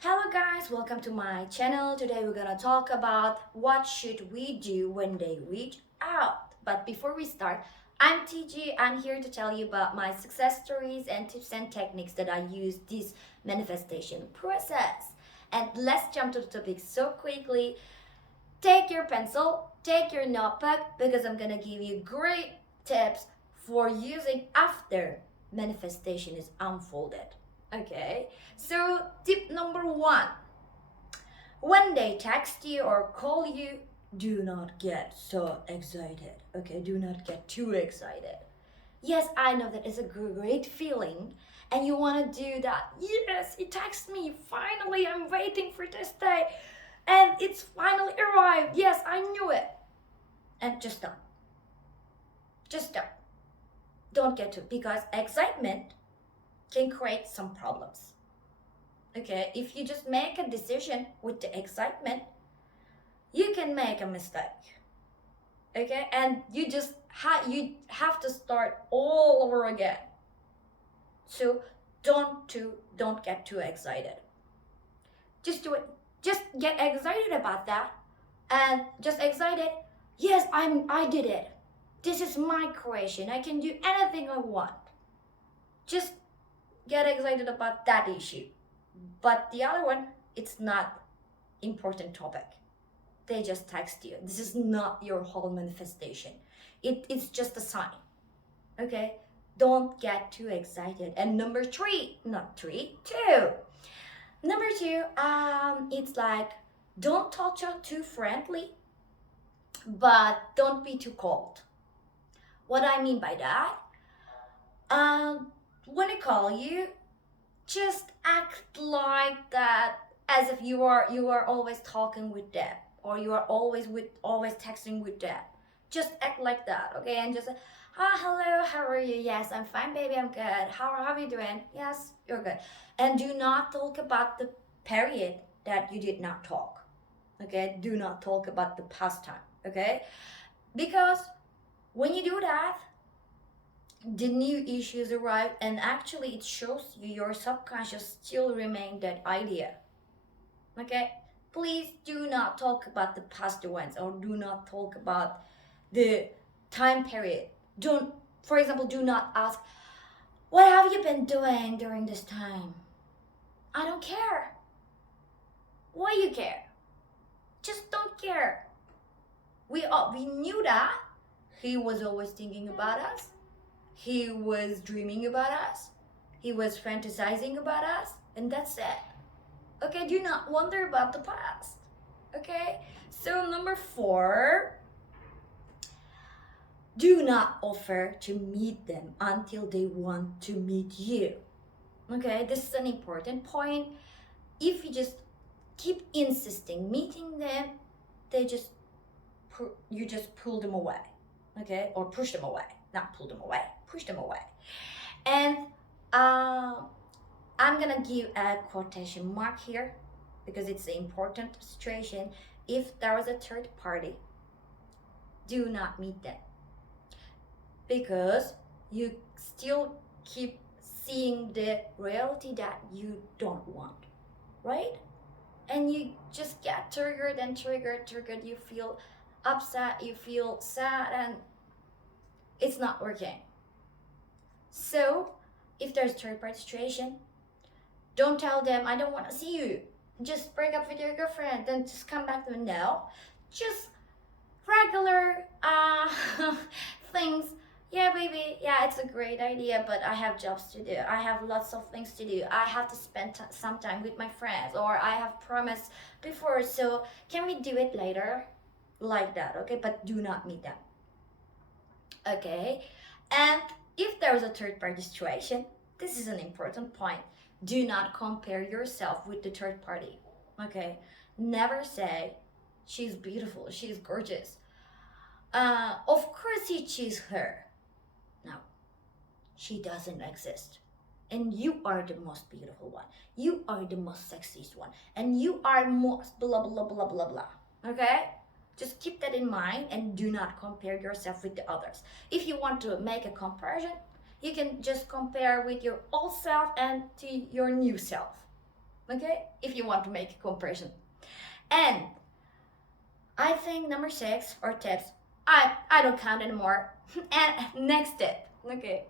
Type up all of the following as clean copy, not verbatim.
Hello guys, welcome to my channel. Today we're gonna talk about what should we do when they reach out. But before we start, I'm TG. I'm here to tell you about my success stories and tips and techniques that I use this manifestation process. And let's jump to the topic so quickly. Take your pencil, take your notebook because I'm gonna give you great tips for using after manifestation is unfolded. Okay, so tip number one, when they text you or call you, do not get so excited. Okay, do not get too excited. Yes, I know that is a great feeling, and you want to do that. Yes, he texted me. Finally, I'm waiting for this day, and it's finally arrived. Yes, I knew it. And just stop. Just stop. Don't get to because excitement can create some problems. Okay, if you just make a decision with the excitement, you can make a mistake. Okay, and you have to start all over again. So don't get too excited. Just do it. Just get excited about that, and just excited. Yes, I did it. This is my creation. I can do anything I want. Just get excited about that issue. But the other one, it's not important topic. They just text you. This is not your whole manifestation. It's just a sign. Okay? Don't get too excited. And number three, not three, two. Number two, it's like don't talk too friendly, but don't be too cold. What I mean by that, when I call you, just act like that as if you are always talking with them or you are always texting with them. Just act like that, okay? And just hello, how are you? Yes, I'm fine, baby, I'm good. How are you doing? Yes, you're good. And do not talk about the period that you did not talk. Okay, do not talk about the past time. Okay, because when you do that, the new issues arrive, and actually it shows you your subconscious still remain that idea. Okay, please do not talk about the past events or do not talk about the time period. Don't, for example, do not ask, what have you been doing during this time? I don't care. Why you care? Just don't care. We knew that he was always thinking about us. He was dreaming about us. He was fantasizing about us, and that's it. Okay, do not wonder about the past. Okay, so number four, do not offer to meet them until they want to meet you. Okay, this is an important point. If you just keep insisting meeting them, you just pull them away. Okay, or push them away. Not pull them away, push them away. And I'm gonna give a quotation mark here because it's an important situation. If there is a third party, do not meet them because you still keep seeing the reality that you don't want, right? And you just get triggered and triggered. You feel upset, you feel sad, and it's not working. So if there's third party situation, don't tell them I don't want to see you. Just break up with your girlfriend, then just come back to me. No, just regular things. Yeah, baby. Yeah, it's a great idea, but I have jobs to do. I have lots of things to do. I have to spend some time with my friends, or I have promised before. So can we do it later? Like that, okay? But do not meet them. Okay, and if there is a third party situation, this is an important point. Do not compare yourself with the third party. Okay, never say she's beautiful, she's gorgeous. Of course he choose her. No, she doesn't exist. And you are the most beautiful one. You are the most sexiest one. And you are most blah blah blah blah blah. Okay? Just keep that in mind and do not compare yourself with the others. If you want to make a comparison, you can just compare with your old self and to your new self. Okay, if you want to make a comparison. And I think number 6 or tips, I don't count anymore. And next tip, okay,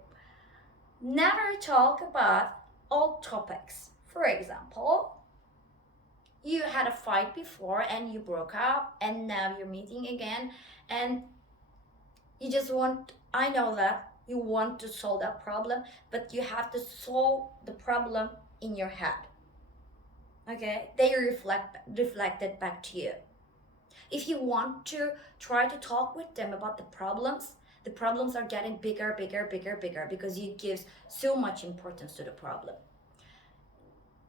never talk about old topics. For example, you had a fight before and you broke up and now you're meeting again and you just want, I know that you want to solve that problem, but you have to solve the problem in your head. Okay, they reflected back to you. If you want to try to talk with them about the problems are getting bigger, bigger, bigger, bigger because you give so much importance to the problem.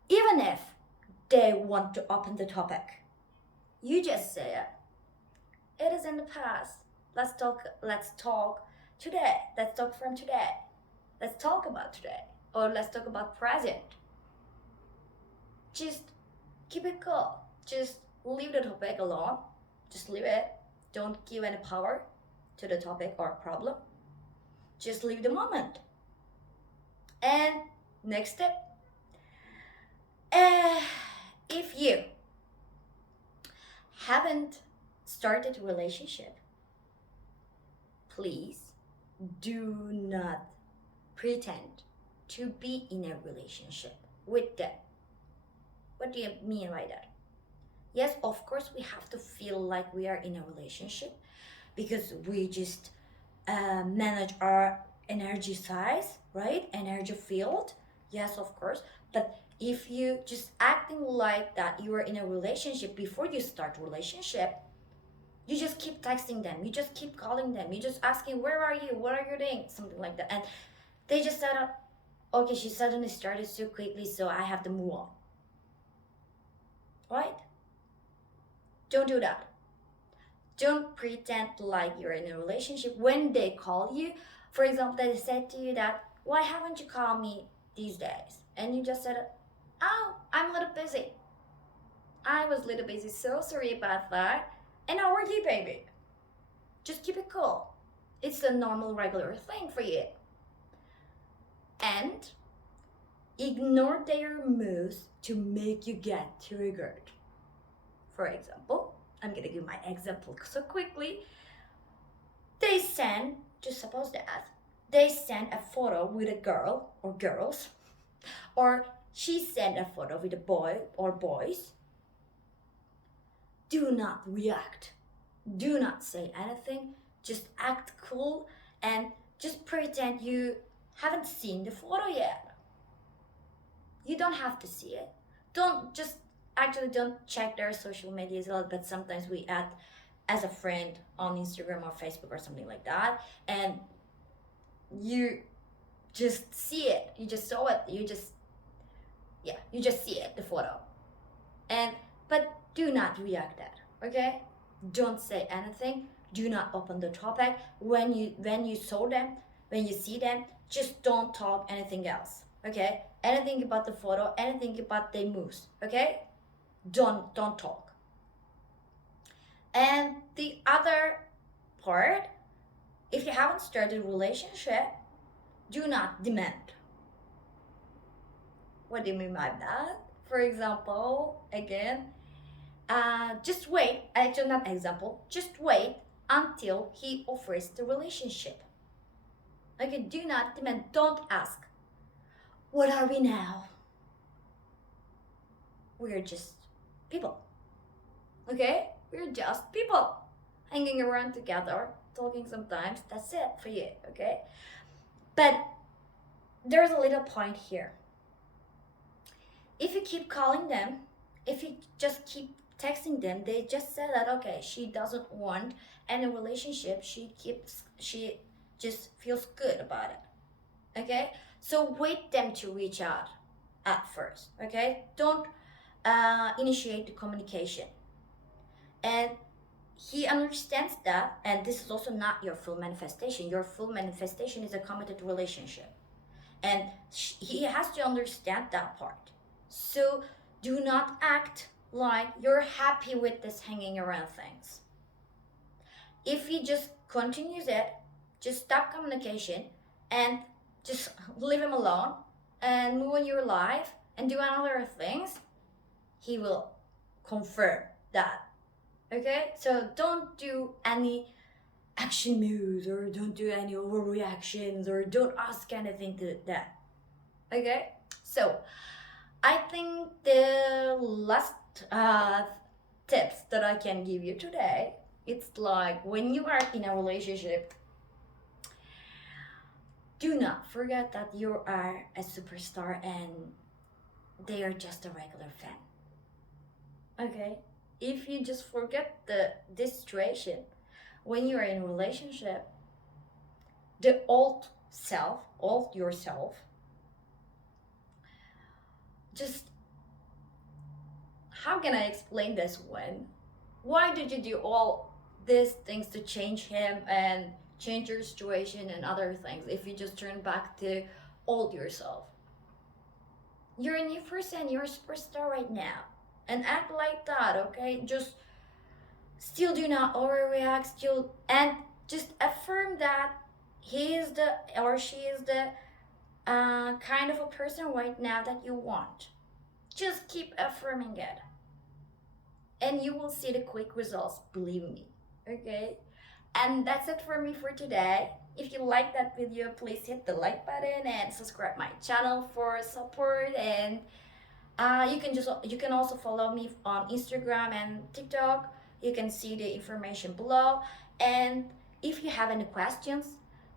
Even if they want to open the topic, you just say it. It is in the past. Let's talk today. Let's talk from today. Let's talk about today. Or let's talk about present. Just keep it cool. Just leave the topic alone. Just leave it. Don't give any power to the topic or problem. Just leave the moment. And next step. If you haven't started a relationship, please do not pretend to be in a relationship with them. What do you mean by that? Yes, of course, we have to feel like we are in a relationship because we just manage our energy size, right? Energy field. Yes, of course. But if you just acting like that you are in a relationship before you start relationship, you just keep texting them, you just keep calling them, you just asking, where are you? What are you doing? Something like that. And they just said, okay, she suddenly started so quickly, so I have to move on. Right? Don't do that. Don't pretend like you're in a relationship when they call you. For example, they said to you that, why haven't you called me these days? And you just said, oh, I'm a little busy. I was a little busy, so sorry about that. And how are you, baby? Just keep it cool. It's a normal, regular thing for you. And ignore their moves to make you get triggered. For example, I'm gonna give my example so quickly. They send, just suppose that, they send a photo with a girl or girls, or she sent a photo with a boy or boys. Do not react. Do not say anything. Just act cool and just pretend you haven't seen the photo yet. You don't have to see it. Don't check their social medias a lot, but sometimes we add as a friend on Instagram or Facebook or something like that, and you just see it. You just saw it. You just see it, the photo. But do not react that, okay? Don't say anything. Do not open the topic. When you saw them, when you see them, just don't talk anything else, okay? Anything about the photo, anything about their moves, okay? Don't talk. And the other part, if you haven't started a relationship, do not demand. What do you mean by that? For example, again, just wait, actually not example, just wait until he offers the relationship. Okay, do not demand, don't ask, what are we now? We're just people. Okay? We're just people. Hanging around together, talking sometimes, that's it for you, okay? But there's a little point here. If you keep calling them, if you just keep texting them, they just said that, okay, she doesn't want any relationship, she just feels good about it, okay? So wait them to reach out at first, okay? Don't initiate the communication. And he understands that, and this is also not your full manifestation. Your full manifestation is a committed relationship, and he has to understand that part. So do not act like you're happy with this hanging around things. If he just continues it, just stop communication and just leave him alone and move on your life and do other things. he will confirm that. Okay, so don't do any action moves, or don't do any overreactions, or don't ask anything to that. Okay, so I think the last tips that I can give you today, it's like when you are in a relationship, do not forget that you are a superstar and they are just a regular fan. Okay, if you just forget this situation, when you are in a relationship, the old yourself, just, how can I explain this one? Why did you do all these things to change him and change your situation and other things if you just turn back to old yourself? You're a new person, you're a superstar right now. And act like that, okay? Just still do not overreact, still, and just affirm that he is the, or she is the kind of a person right now that you want. Just keep affirming it, and you will see the quick results, believe me. Okay, and that's it for me for today. If you like that video, please hit the like button and subscribe my channel for support. And you can also follow me on Instagram and TikTok. You can see the information below. And if you have any questions,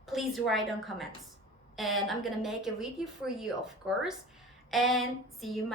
please write on comments, and I'm gonna make a video for you, of course. And see you in my